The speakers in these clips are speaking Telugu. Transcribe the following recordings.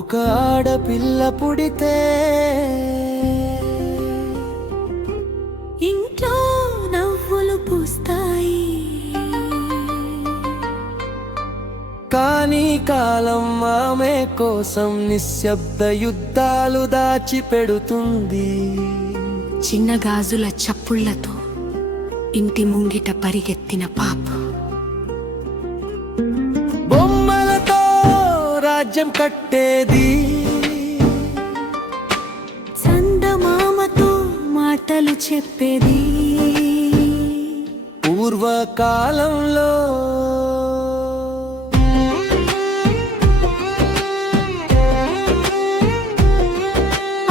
ఒక ఆడపిల్ల పుడితే ఇంట్లో నవ్వులు పూస్తాయి, కానీ కాలం ఆమె కోసం నిశ్శబ్ద యుద్ధాలు దాచిపెడుతుంది. చిన్న గాజుల చప్పుళ్లతో ఇంటి ముంగిట పరిగెత్తిన పాప, బొమ్మలతో రాజ్యం కట్టేది, చందమామతో మాటలు చెప్పేది. పూర్వకాలంలో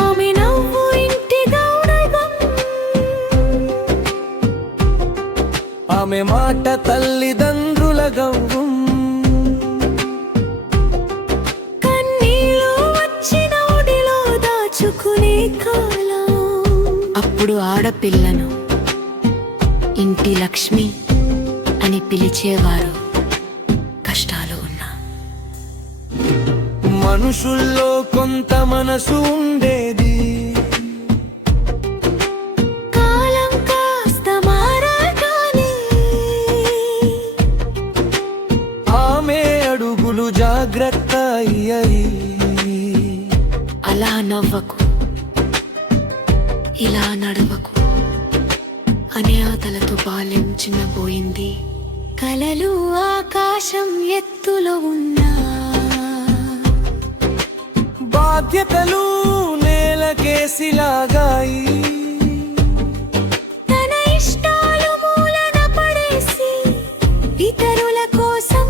ఆమె నవ్వు ఇంటి గౌరవం, ఆమె మాట తల్లిదండ్రుల గౌరవం. కన్నీళ్ళు వచ్చిన ఒడిలో దాచుకునే కాలం. అప్పుడు ఆడపిల్లను ఇంటి లక్ష్మి అని పిలిచేవారు, కష్టాలు ఉన్నా. మనుషుల్లో కొంత మనసు ఉండేది, కాలం కాస్త మారగానే ఆమె అడుగులు జాగ్రత్త అయ్యాయి. అలా నవ్వకు, ఇలా నడవకు అనే ఆతలతో బాల్యం చిన్నపోయింది. కలలు ఆకాశం ఎత్తులో ఉన్నా, బాధ్యతలు నేలకేసిలాగాయి. తన ఇష్టాలు మూలన పడేసి ఇతరుల కోసం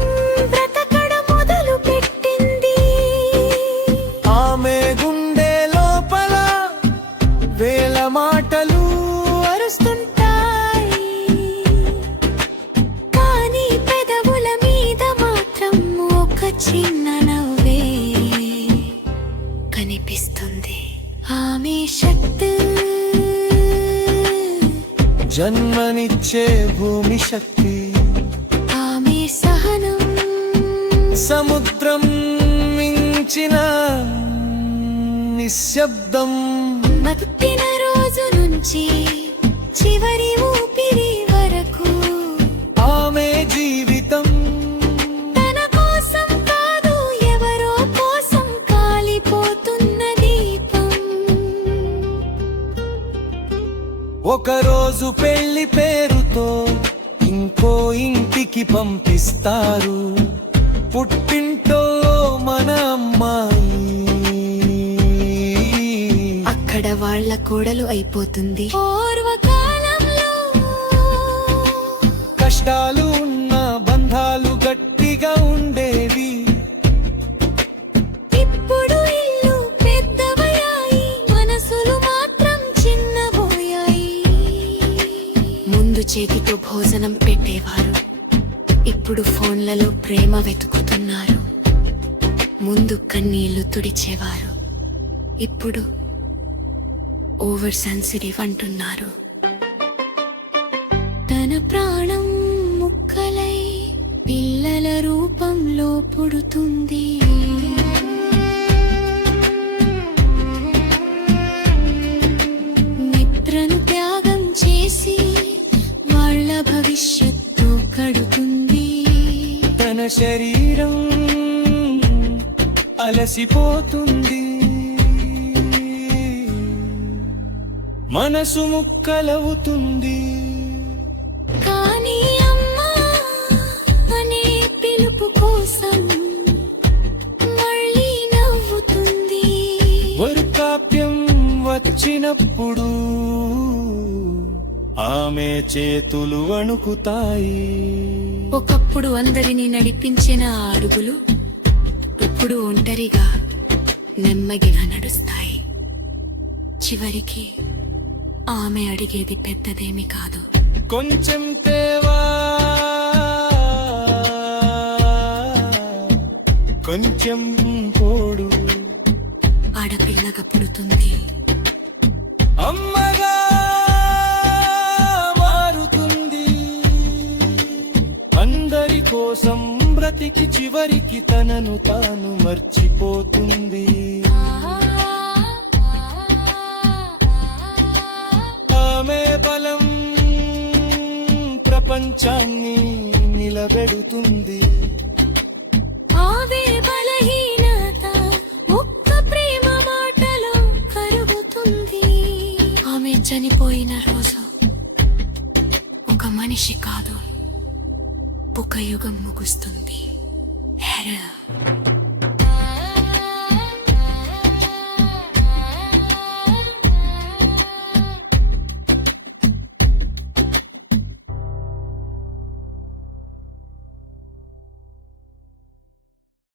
బ్రతకడం మొదలు పెట్టింది. ఆమె గుండె లోపల వేల మాటలు అరుస్తుంటాయి, కానీ పెదవుల మీద మాత్రం ఒక చిన్న నవ్వే కనిపిస్తుంది. ఆమె శక్తి, జన్మనిచ్చే భూమి శక్తి, ఆమె సహనం, సముద్రం మించిన నిశ్శబ్దం. పుట్టిన రోజు నుంచి చివరి ఊపిరి వరకు ఆమె జీవితం తన కోసం కాదు, ఎవరో కోసం కాలిపోతున్న దీపం. ఒకరోజు పెళ్లి పేరుతో ఇంకో ఇంటికి పంపిస్తారు. పుట్టింటో మన అమ్మాయి అక్కడ వాళ్ళ కోడలు అయిపోతుంది. పూర్వకాలంలో కష్టాలు ఉన్న బంధాలు గట్టిగా ఉండేవి. ఇప్పుడు ఇల్లు పెద్దవయ్యాయి, మనసులు మాత్రం చిన్నబోయాయి. ముందు చేతితో భోజనం పెట్టేవారు, ఇప్పుడు ఫోన్లలో ప్రేమ వెతుకుతున్నారు. ముందు కన్నీళ్లు తుడిచేవారు, ఇప్పుడు ఓవర్ సెన్సిటివ్ అంటున్నారు. తన ప్రాణం ముక్కలై పిల్లల రూపంలో పుడుతుంది. నిద్రను త్యాగం చేసి వాళ్ళ భవిష్యత్తు కడుతుంది. తన శరీరం అలసిపోతుంది, మనసు ముక్కలవుతుంది. కానీ అమ్మా అనే పిలుపు కోసం మళ్ళీ నవ్వుతుంది. వృద్ధాప్యం వచ్చినప్పుడు ఆమె చేతులు వణుకుతాయి. ఒకప్పుడు అందరినీ నడిపించిన ఆ అడుగులు ఇప్పుడు ఒంటరిగా నెమ్మదిగా నడుస్తాయి. చివరికి ఆమె అడిగేది పెద్దదేమి కాదు, కొంచెం తేవా, కొంచెం పోడు. ఆడపిల్లగా పుడుతుంది, అమ్మగా మారుతుంది. అందరి కోసం బ్రతికి చివరికి తనను తాను మర్చిపోతుంది. ప్రపంచాన్ని నిలబెడుతుంది. ఆవే బలహీనత ఒక్క ప్రేమ మాటలో కరుగుతుంది. ఆమె చనిపోయిన రోజు ఒక మనిషి కాదు, ఒక యుగం ముగుస్తుంది. హెరా